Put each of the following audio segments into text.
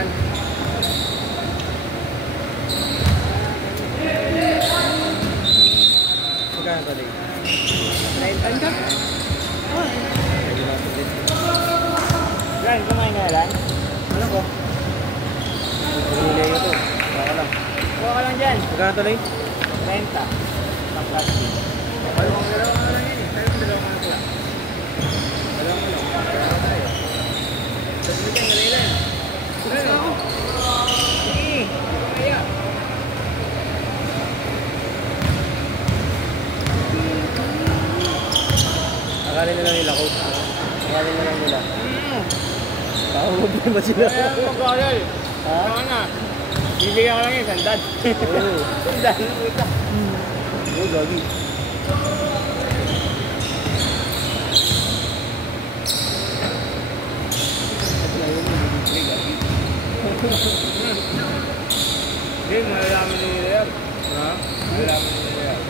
naman. Magkano ba din? 9 ka? Oo. Pwede lang ito din. Lan, kumain ka na Lan? Ano ko? Pagulay ito. Kuha ka lang. Kuha ka lang dyan. Magkano ito lang? 30. Pag-plastic. Dalawang ka lang yun eh. Dalawang ka lang pala. Dalawang ka lang. Dalawang tayo. Sabi mo dyan, galay lang. Ano ako? Sige. Kaya. Akalin na lang nila ko. Akalin na lang nila. Pakawag na ba sila? Kaya mag-alal. Ha? Saka na. Bibigyan ko lang yun, sandad. Oo. Sandad. Oo, gagi. Hindi, malalaman nila yan. Ha? Malalaman nila yan.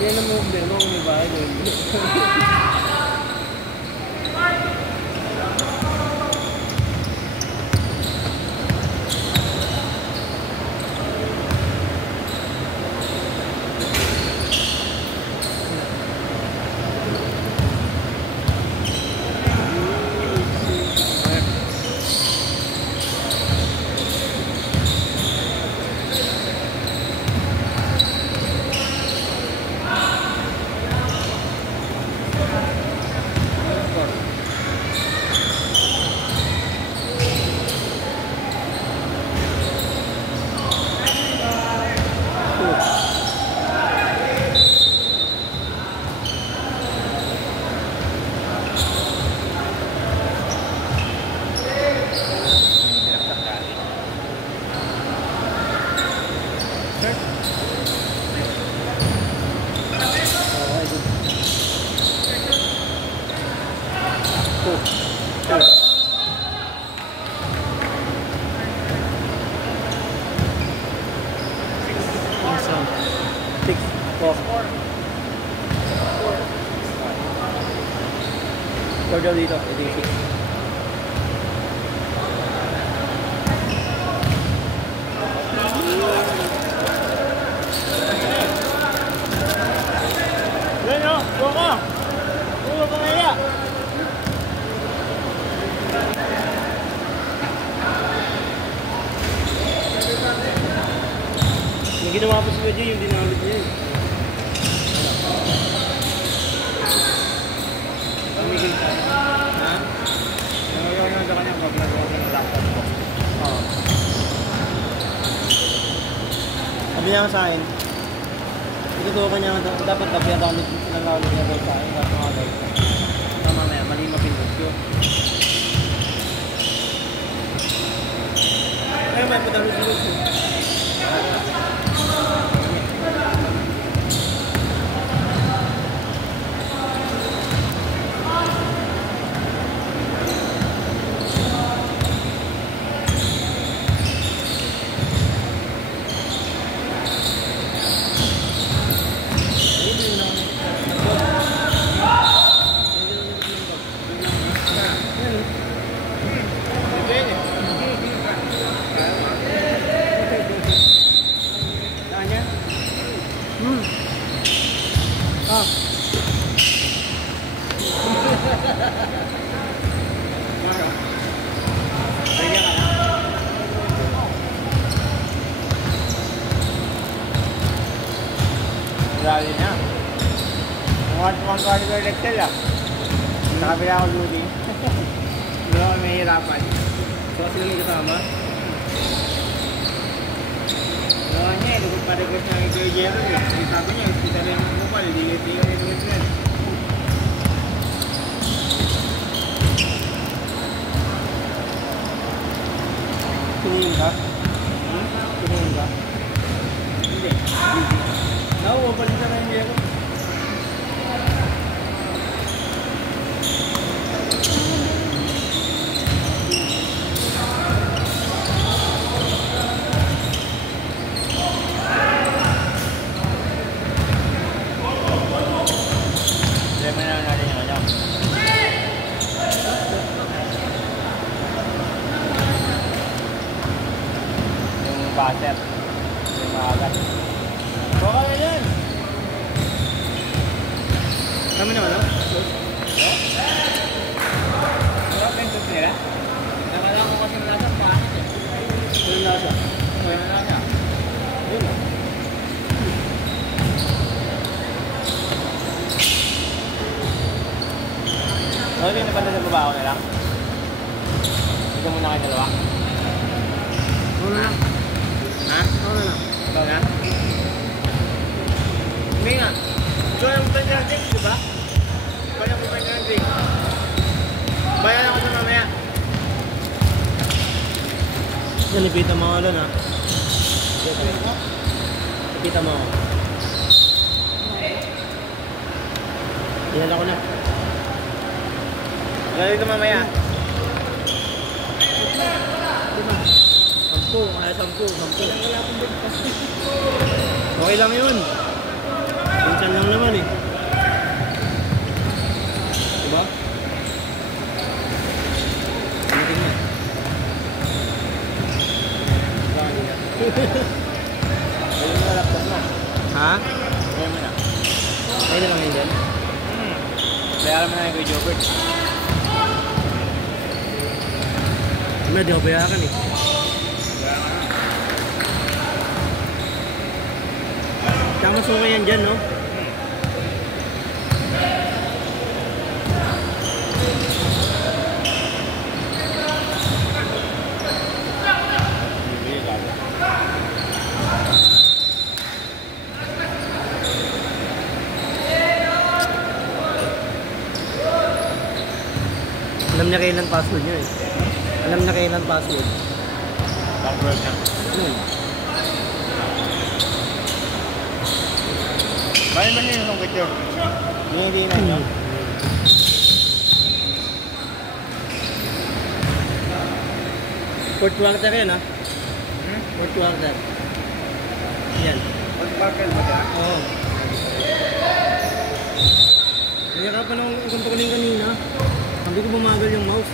Yan ang problema kung may bahay doon. Order dito, ito yung 6. Yan o, buka! Buka pa kaya! Yung ginawa pa si Medyo, yung dinamit niya yun. Pamigil ka. Ha? Nagawa na sa kanya pag nagawa na ng laptop ko. Oo. Sabi niya sa akin, itutuwa ka niya dapat tapiyat ako nalawag niya daw sa akin. Dapat mga daw. Tama na yan, mali mapindot ko. Ay, may padalo si Lucio. Grabe na. Mukhang kawali ko yung Excel ah. Nakabila ako luli. Hindi ako may hirapan. So kasi lang kasama. Gawa niya eh. Lugod pa-request na yung Kuya Jero eh. Sabi niya, hospital yung kupal. Hindi ko yung request. Tingin ka? Tingin ka? Hindi. Nakuha na yung Jero. Passer. Yung maagat. Baka na yan! Kami naman, no? Sarap yung sauce nila? Nakala ko kasi nasa pangit eh. Ito yung lasa. Ito yung lasa. Ayun o. Ano yung napanda sa baba ko na lang? Ito muna kayo dalawa. Ano na lang? Ha? Ano na lang? Ikaw na? Hindi nga. Ikaw yung pwede ng drink, di ba? Ikaw yung pwede ng drink. Bayan ako sa mamaya. Nalipita mo ako ha? Nalipita mo ako. Dinala ko na. Lalo dito mamaya. Diba? 10, kaya 10. Okay lang yun. Pinsan lang naman eh. Diba? Tingin na. Ayun mo na laptop mo. Ha? Ayun mo na. Ayun na lang yun dyan. Bayaran mo na yung Kuya Jobert. Ano, di ako bayakan eh. Tsaka mas okay yan dyan, no? Alam niya kailan password niya eh. Alam niya kailan password. Password na. Bayan ba niya yung song picture? Hindi na yun. Fourth quarter yan ha? Fourth quarter. Yan. Pag-parkel ba siya? Oo. Nahirapan akong kontrolin kanina. Sabi ko bumagal yung mouse.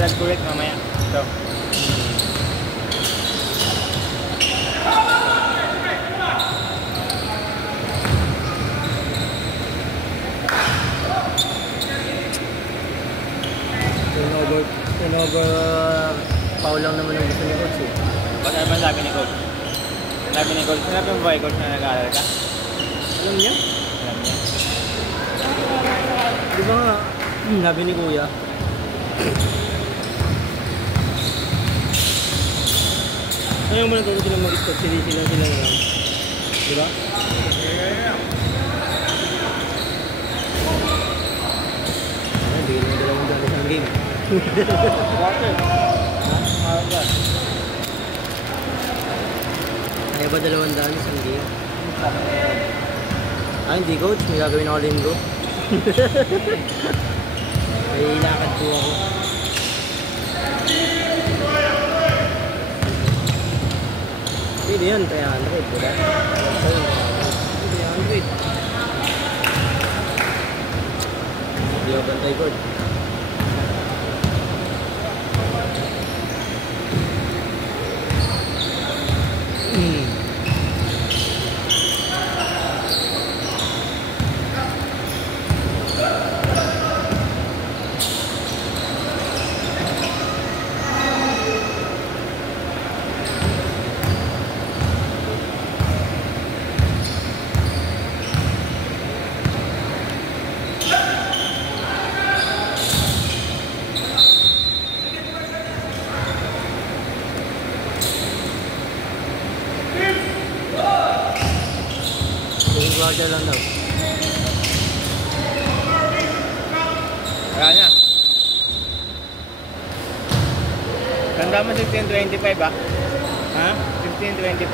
That's correct mamaya. So. Turnover foul lang naman ang gusto ni Coach eh. Ba't ano ba sabi ni Coach? Sabi ni Coach, sinabi mo ba kay Coach na nag-aaral ka? Alam niya? Alam niya. Di ba nga, sabi ni Kuya. Ayaw mo natuto silang mag-stop, sila na lang. Di ba? Ay, bigyan mo dalawang dali sa game. Bakit? Mahal ka. Ayaw ba dalawang dali sa game? Ah, hindi coach, may gagawin ako linggo. May ilakad po ako. Pwede yan, 300, diba? 300. Hindi ako bantay coach. Quarter lang daw. Kaya niya. Tanda mo 1625 ah? Ha? 1625.